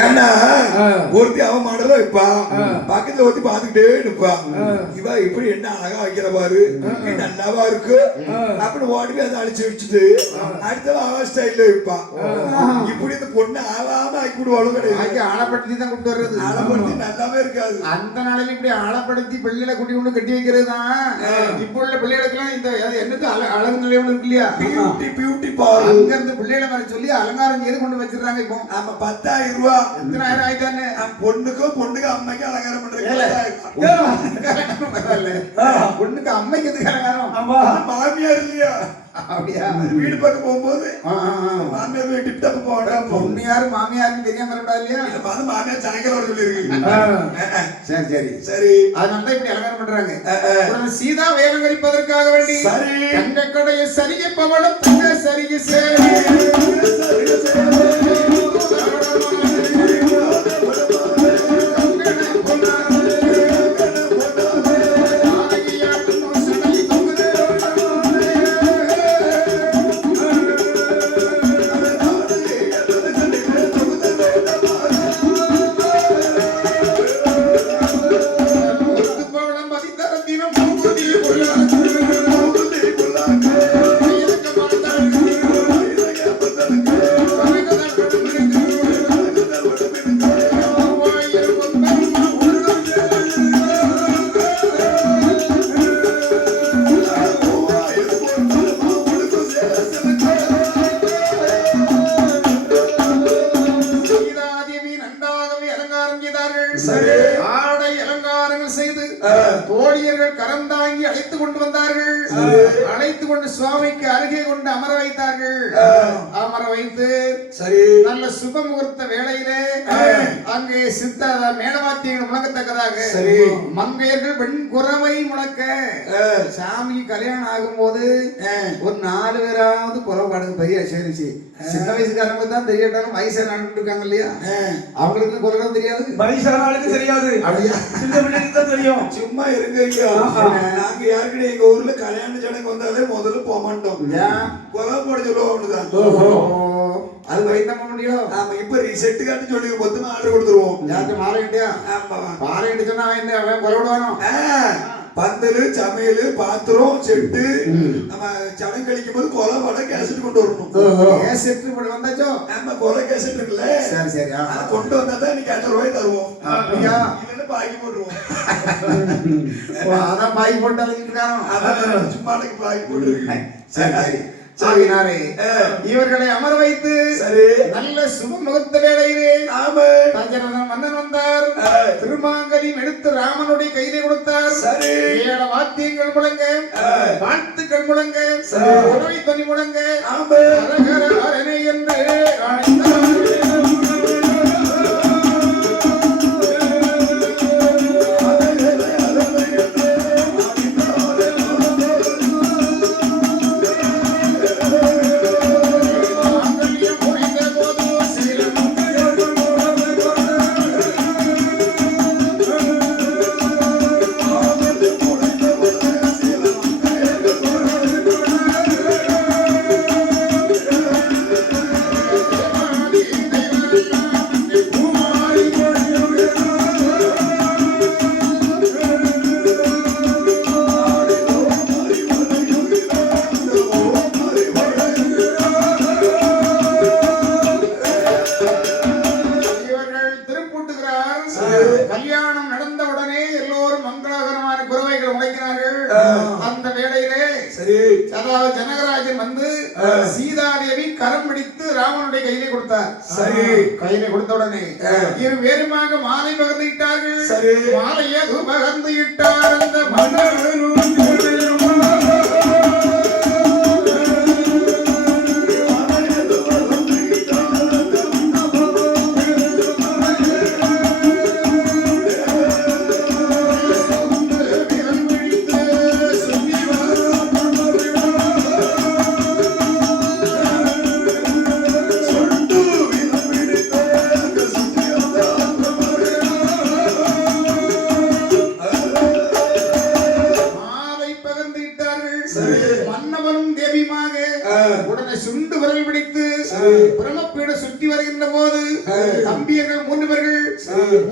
ஏன்னா ஒருத்தி அவன் மாடல வைப்பான், பக்கத்துல ஒருத்தி பாத்துக்கிட்டே நிற்பான். இவ இப்படி என்ன அழகா வைக்கிற பாரு, நல்லாவா இருக்கு அப்படின்னு ஓடி அதை அழிச்சு வச்சுட்டு அடுத்த அவ ஸ்டைல்ல வைப்பான். இப்படி இந்த பொண்ணு ஆளாம ஆக்கி விடுவாளும் கிடையாது. ஆழப்படுத்தி தான் கொண்டு வர்றது, ஆழப்படுத்தி நல்லாவே இருக்காது. அந்த நாளில் இப்படி ஆழப்படுத்தி பிள்ளைகளை குட்டி கொண்டு கட்டி வைக்கிறது தான் இப்போ உள்ள பிள்ளைகளுக்கெல்லாம். இந்த என்னது அழகு நிலையம் இருக்கு இல்லையா, பியூட்டி பியூட்டி பாரு, அங்க இருந்து பிள்ளைகளை வர சொல்லி அலங்காரம் செய்து கொண்டு வச்சிருக்காங்க. இப்போ நம்ம 10,000 ரூபாய் எத்தனாயிரம் ஆயிட்டானே. பொண்ணுக்கு அம்மைக்கு அலங்காரம் பண்றேன். பொண்ணுக்கு அம்மைக்கு எதுக்கு அலங்காரம்? மாமியார் இல்லையா, அப்படியா? வீடு பக்கம் போகும்போது மாமியார் டிப் டாப் போவேன். பொண்ணு யாரு மாமியாருன்னு தெரியாம வரக்கூடாது இல்லையா? மாமியார் சாயங்காலம் வர சொல்லிருக்கு. சரி சரி சரி, அதனால இப்படி அலங்காரம் பண்றாங்க. சீதா வேலங்கரிப்பதற்காக வேண்டி தங்க கடைய சரிகை பவளம் தங்க சரிகை சேரி ஆடை அலங்காரங்கள் செய்து தோழியர்கள் கரம் தாங்கி அழைத்து கொண்டு வந்தார்கள். அழைத்து கொண்டு சுவாமிக்கு அருகே கொண்டு அமர வைத்தார்கள். அமர வைத்து சரி நல்ல சுப முகூர்த்த வேளையிலே அங்கே சித்த மேளவாத்தியங்கள் முழங்கத்தக்கதாக மங்கையர்கள் பெண் குறவை முழக்க சாமிக்கு கல்யாணம் ஆகும் போது ஒரு 4 பேராவது குறவை பாடுங்க. பெரிய சேரிச்சு சின்ன வயசுக்காரங்க தான் தெரியட்டாலும் வயசான இருக்காங்க இல்லையா, அவங்களுக்கு குறவை தெரியாது, வயசான தெரியாது. அப்படியா? சின்ன பிள்ளைக்கு தான் தெரியும். சும்மா இருங்க ஐயா, நாங்க யாருக்கிட்ட எங்க ஊர்ல கல்யாண சடங்கு வந்தாலே முதல்ல போக மாட்டோம். குறவை போட சொல்லுவோம். அது வைத்த முடியும். ஆமா, இப்ப செட்டு காட்டி சொல்லி மொத்தமா ஆர்டர் கொடுத்துருவோம். யாருக்கு மாலையிட்டியா? மாலையிட்டு சொன்னா என்ன அவன் குறை விடுவானோ? பந்தலு சமையல் பாத்திரம் செட்டு நம்ம சடங்கு கழிக்கும் போது கொலை வடை கேசட் கொண்டு வரணும். கேசட் வந்தாச்சோ? நம்ம கொலை கேசட் இருக்குல்ல, சரி சரி கொண்டு வந்தா தான் நீ 8 ரூபாய் தருவோம். அப்படியா? இல்லைன்னா பாக்கி போட்டுருவோம். அதான் பாக்கி போட்டு அழைக்கிட்டு அதான் சும்மா பாக்கி போட்டுருக்கேன். சரி சரி இவர்களை அமர வைத்து நல்ல சுப முகூர்த்த வேளையிலே தஞ்சரதன் மன்னன் வந்தார். திருமாங்கலி எடுத்து ராமனுடைய கையிலே கொடுத்தார். ஏழ வாத்தியங்கள் முழங்க, வாழ்த்துக்கள் முழங்க, உறவை துணி முழங்க, அரகர அரணை என்று அழைத்தார். கல்யாணம் நடந்த உடனே எல்லோரும் மங்களகரமான குறவைகள் உழைக்கிறார்கள். அந்த வேளையிலே அதாவது ஜனகராஜன் வந்து சீதாதேவி கரம் பிடித்து ராமனுடைய கையிலே கொடுத்தார். கையிலே கொடுத்த உடனே இரு வேறுமாக மாலை பகிர்ந்து இட்டார்கள். மாலையை பகிர்ந்து இட்டார். அந்த மன்னர்களும்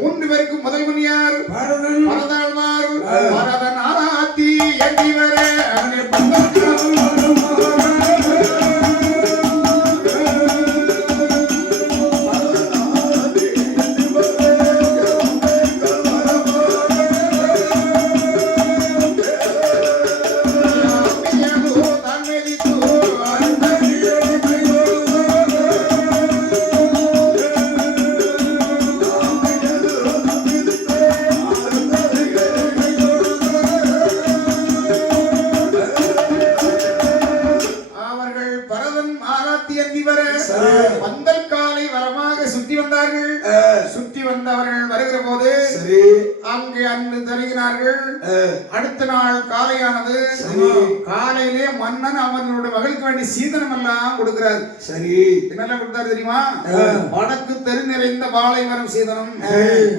மூன்று பேருக்கு முதல் முனியார் பரதாழ்வார் பரதன் ஆராத்தி எட்டி வர பந்தல் காலை வரமாக சுற்றி வந்தார்கள். சுற்றி வந்தவர்கள் வருகிற போது அங்கே அன்று தருகிறார்கள். அடுத்த நாள் காலையானது. காலையிலே மன்னன் அவர்களுடைய மகளுக்கு வேண்டிய சீதனம் எல்லாம் கொடுக்கிறார். சரி, என்னெல்லாம் கொடுத்தாரு தெரியுமா? வடக்கு தெரு நிறைந்த வாழை மரம் சீதனம்,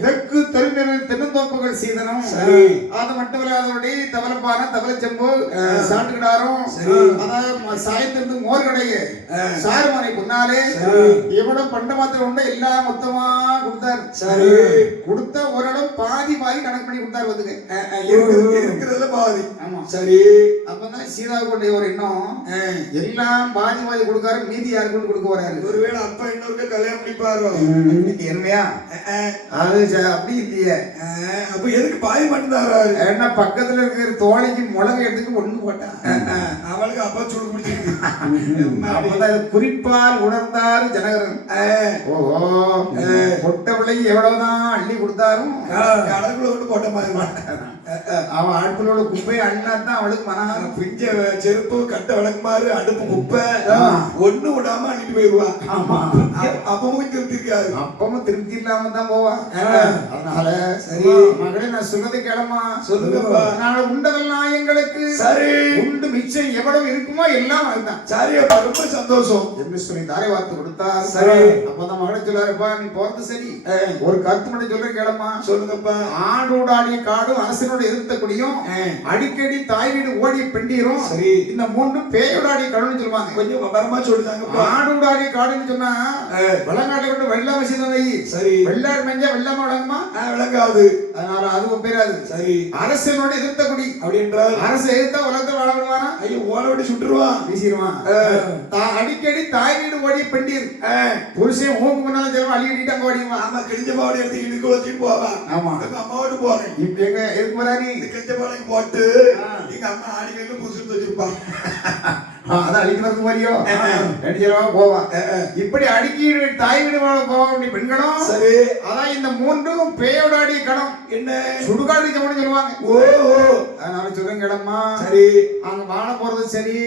தெற்கு தெரு நிறைந்த தென்னந்தோப்புகள் சீதனம், அது மட்டும் இல்லாதபடி தவளப்பான தவள செம்பு சாட்டுக்கிடாரும், அதாவது சாயத்திலிருந்து மோர் கடைய சாருமனை முன்னாலே எவ்வளவு பண்ட மாத்திரம் உண்டு எல்லாம் மொத்தமா கொடுத்தார். சரி, கொடுத்த ஓரளவு பாதி பாதி கணக்கு பண்ணி கொடுத்தார். வந்துங்க இருக்கிறதுல பாதி. ஆமா, சரி. அப்பதான் சீதாவுடைய ஒரு எண்ணம், எல்லாம் பாதி பாதி கொடுக்காரு, மீதி யாருக்கு கொடுக்க போறாரு? ஒருவேளை அப்பா இன்னொரு கல்யாணம் பண்ணிப்பாரோ? என்னையா அது அப்படி இல்லையே. அப்ப எதுக்கு பாதி மட்டும் ஏன்னா பக்கத்துல இருக்கிற தோழிக்கு முளகு எடுத்துக்கு ஒண்ணு போட்டான். அவளுக்கு அப்பா சூடு பிடிச்சிருக்கு. அப்பதான் குறிப்பால் உணர்ந்தார் ஜனகரன். ஓஹோ, பொட்டவிளை எவ்வளவுதான் அள்ளி கொடுத்தாரும் கடவுளை விட்டு போட்ட மாதிரி அவன் அடுப்புலோட குப்பை அண்ணா தான் அவளுக்கு மனஹார பிஞ்ச செருப்பு கட்ட விளக்குமாறு அடுப்பு குப்பை ஒண்ணு விடாம அள்ளிட்டு போயிடுவா. ஆமா, அப்பவும் திருப்தி இருக்காது. அப்பவும் திருப்தி இல்லாம தான் போவா. அதனால சரி மகளே, நான் சொன்னதை கிளம்பா சொல்லுங்கப்பா. நான் உண்டதெல்லாம் எங்களுக்கு சரி, உண்டு மிச்சம் எவ்வளவு இருக்குமோ எல்லாம் அதுதான். சரி, ரொம்ப சந்தோஷம் என்று சொல்லி தாரை வார்த்தை கொடுத்தா. சரி, அப்பதான் மகளை சொல்லாருப்பா, நீ போறது சரி, ஒரு கருத்து மட்டும் சொல்ற கிளம்பா. சொல்லுங்கப்பா. ஆடோடாடிய காடு அரசனோட இருந்தக்கூடியும் அடிக்கடி தாய் வீடு ஓடி பெண்டீரும். சரி, இந்த மூன்று பேயோடாடி கடவுள்னு சொல்லுவாங்க. கொஞ்சம் விவரமா சொல்லுதாங்க. ஆடோடாடிய காடுன்னு சொன்னா வெள்ளங்காட்டை கொண்டு வெள்ளாம செய்தவை. சரி, வெள்ளாடு மேஞ்சா வெள்ளாம விளங்குமா? விளங்காது. அதனால அதுவும் பேராது. சரி, அரசனோட எதிர்த்தகுடி அப்படின்றார். அரசு எதிர்த்தா உலகத்தை வாழ விடுவானா? ஐயோ, ஓலை விட்டு சுட்டுருவான், வீசிடுவான். அடிக்கடி தாய் வீடு ஓடி பெண்டீர். புருஷன் ஊருக்கு முன்னால செல்வம் அள்ளி கட்டிட்டு அங்க ஓடிடுவான். ஆமா, கிழிஞ்ச பாவடி எடுத்து இடுக்கு வச்சுட்டு போவான். ஆமா, அம்மாவோட போறேன். இப்ப எங்க எதுக்கு போறாரு? கிழிஞ்ச பாவடி போட்டு எங்க அம்மா ஆடிக்கிட்டு புதுசு வச்சிருப்பான். அதான் அடிக்கிறதுக்கு மாதிரியோ அடிச்சிடவா போவான். இப்படி அடிக்கி தாய் வீடு போக வேண்டிய பெண்களும் சரி, அதான் இந்த மூன்றும் பேயோடாடிய கடம் என்ன சுடுகாடு சொல்லுவாங்க. ஓ, அதனால சொல்லுங்க இடமா. சரி, அங்க வாழ போறது சரி,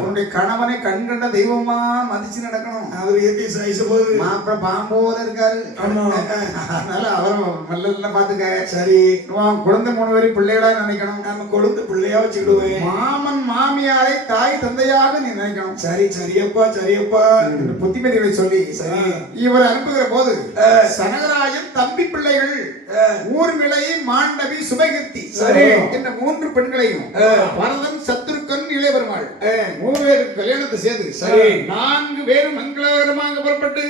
உன்னுடைய கணவனை கண் கண்ட தெய்வமா மதிச்சு நடக்கணும். அவர் இயற்கை சைச போது மாப்பிள்ள பாம்போல இருக்காரு. அதனால அவரை நல்ல பாத்துக்க. சரி, குழந்தை 3 பேரும் பிள்ளைகளா நினைக்கணும். நம்ம குழந்தை பிள்ளையா வச்சுக்கிடுவேன். மாமன் மாமியாரை தாய் தந்தையாக நீ நினைக்கணும். சரி, சரியப்பா சரியப்பா புத்திமதிகளை சொல்லி சரி இவர் அனுப்புகிற போது சனகராஜன் தம்பி பிள்ளைகள் ஊர்மிளை மாண்டவி சுபகீர்த்தி சரி என்ற 3 பெண்களையும் பரதன் சத்ருக்கன் இளையபெருமாள் 3 பேருக்கு கல்யாணத்தை செய்து சரி 4 பேரும் மங்களகரமாக புறப்பட்டு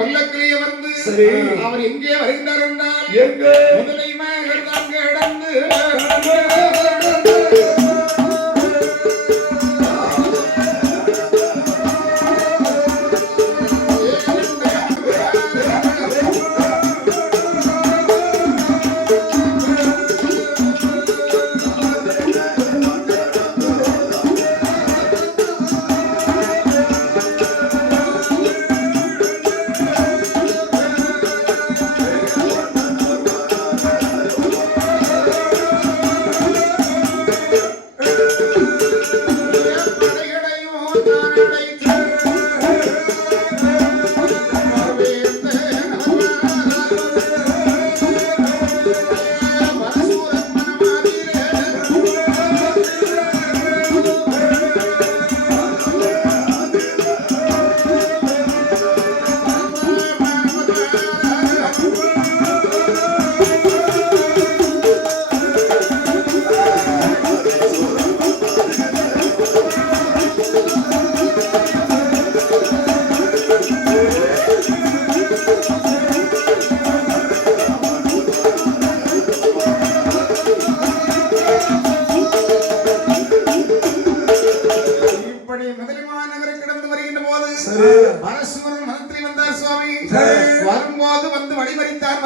மல்லக்கிளிய வந்து அவர் எங்கே வருகின்றார் என்றால் முதலை மகள் தான் கிடந்து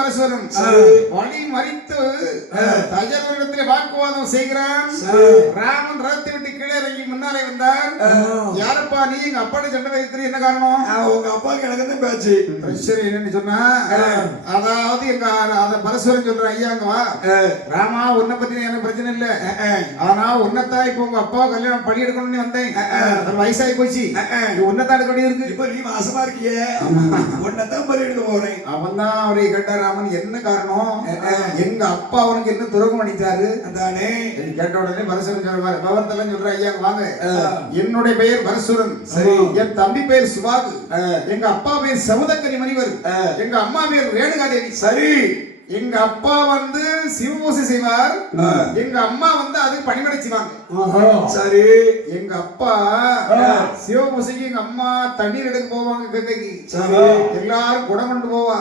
பரசுவரன் வழி மறித்து தஜரனிடத்திலே வாக்குவாதம் செய்கிறான். ராமன் ரதத்தை விட்டு கீழே இறங்கி முன்னாலே வந்தார். யாரப்பா நீ எங்க அப்பாட்ட சண்டை வைக்கிறீ, என்ன காரணம்? உங்க அப்பாவுக்கு எனக்கு தான் பேச்சு. பிரச்சனை என்னன்னு சொன்னா, அதாவது எங்க பரசுவரன் சொல்றேன், ஐயா அங்க வா ராமா, உன்னை பத்தி எனக்கு பிரச்சனை இல்ல. ஆனா உன்னத்தான் இப்ப உங்க அப்பா கல்யாணம் படி எடுக்கணும்னு வந்தேன். வயசாகி போச்சு, உன்னதான் எடுக்க வேண்டியது இருக்கு. இப்ப நீ மாசமா இருக்கியே, உன்னதான் பலி எடுக்க போறேன். அவன் தான் அவரை கேட்டார், ராமன் என்ன காரணம்? எங்க அப்பா அவனுக்கு என்ன துரோகம் பண்ணிட்டாரு அதானே. கேட்ட உடனே பரசுரன் சொல்றாரு, பவர்த்தெல்லாம் சொல்ற, ஐயா வாங்க, என்னுடைய பெயர் பரசுரன், என் தம்பி பெயர் சுபாகு, எங்க அப்பா பெயர் சமுதக்கரி மணிவர், எங்க அம்மா பெயர் ரேணுகாதேவி. சரி, எங்க அப்பா வந்து சிவபூசை செய்வார், எங்க அம்மா வந்து அதுக்கு பணிவிடை செய்வாங்க. சரி, எங்க அப்பா சிவபூசைக்கு எங்க அம்மா தண்ணீர் எடுக்க போவாங்க கங்கைக்கு. எல்லாரும் குடம் கொண்டு போவா,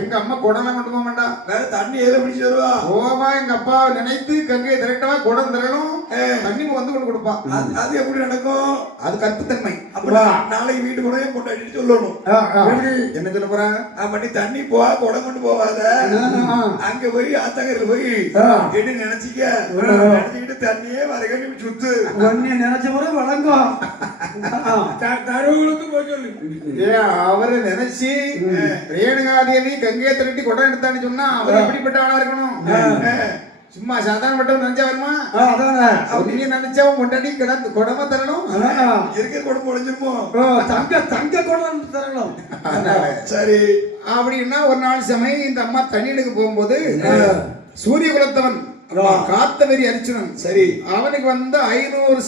எங்க அம்மா குடம்லாம் கொண்டு போக மாட்டா. வேற தண்ணி ஏதோ பிடிச்சு தருவா. போவா, எங்க அப்பா நினைத்து கங்கையை திரட்டவா, குடம் திரளும், தண்ணி வந்து கொண்டு கொடுப்பா. அது எப்படி நடக்கும்? அது கற்புத்தன்மை. அப்ப நாளைக்கு வீட்டு கூட கொண்டாடி சொல்லணும். என்ன சொல்ல போறாங்க? பண்ணி தண்ணி போ, குடம் கொண்டு போவாத, அங்க போய் ஆத்தங்கரையில போய் என்ன நினைச்சிக்க, நினைச்சுக்கிட்டு தண்ணியே வரகன்னு சுத்து நினைச்ச முறை வழங்கும். அவரை நினைச்சு ரேணுகாதேவி கங்கையை திரட்டி குடம் எடுத்தான்னு சொன்னா அவர் எப்படிப்பட்ட ஆளா இருக்கணும்? சும்மா சாதாரணப்பட்டவன் நினைச்சா வருமா? நீங்க நினைச்சா முன்னாடி கிடந்து குடமா தரணும், இருக்க குடம் முடிஞ்சிருமோ, தங்க குடம் தரணும். சரி, அப்படின்னா ஒரு நாள் சமயம் இந்த அம்மா தண்ணி எடுக்க போகும்போது சூரிய குலத்தவன் காத்தவெறி அரிச்சனன், சரி, அவனுக்கு வந்து 500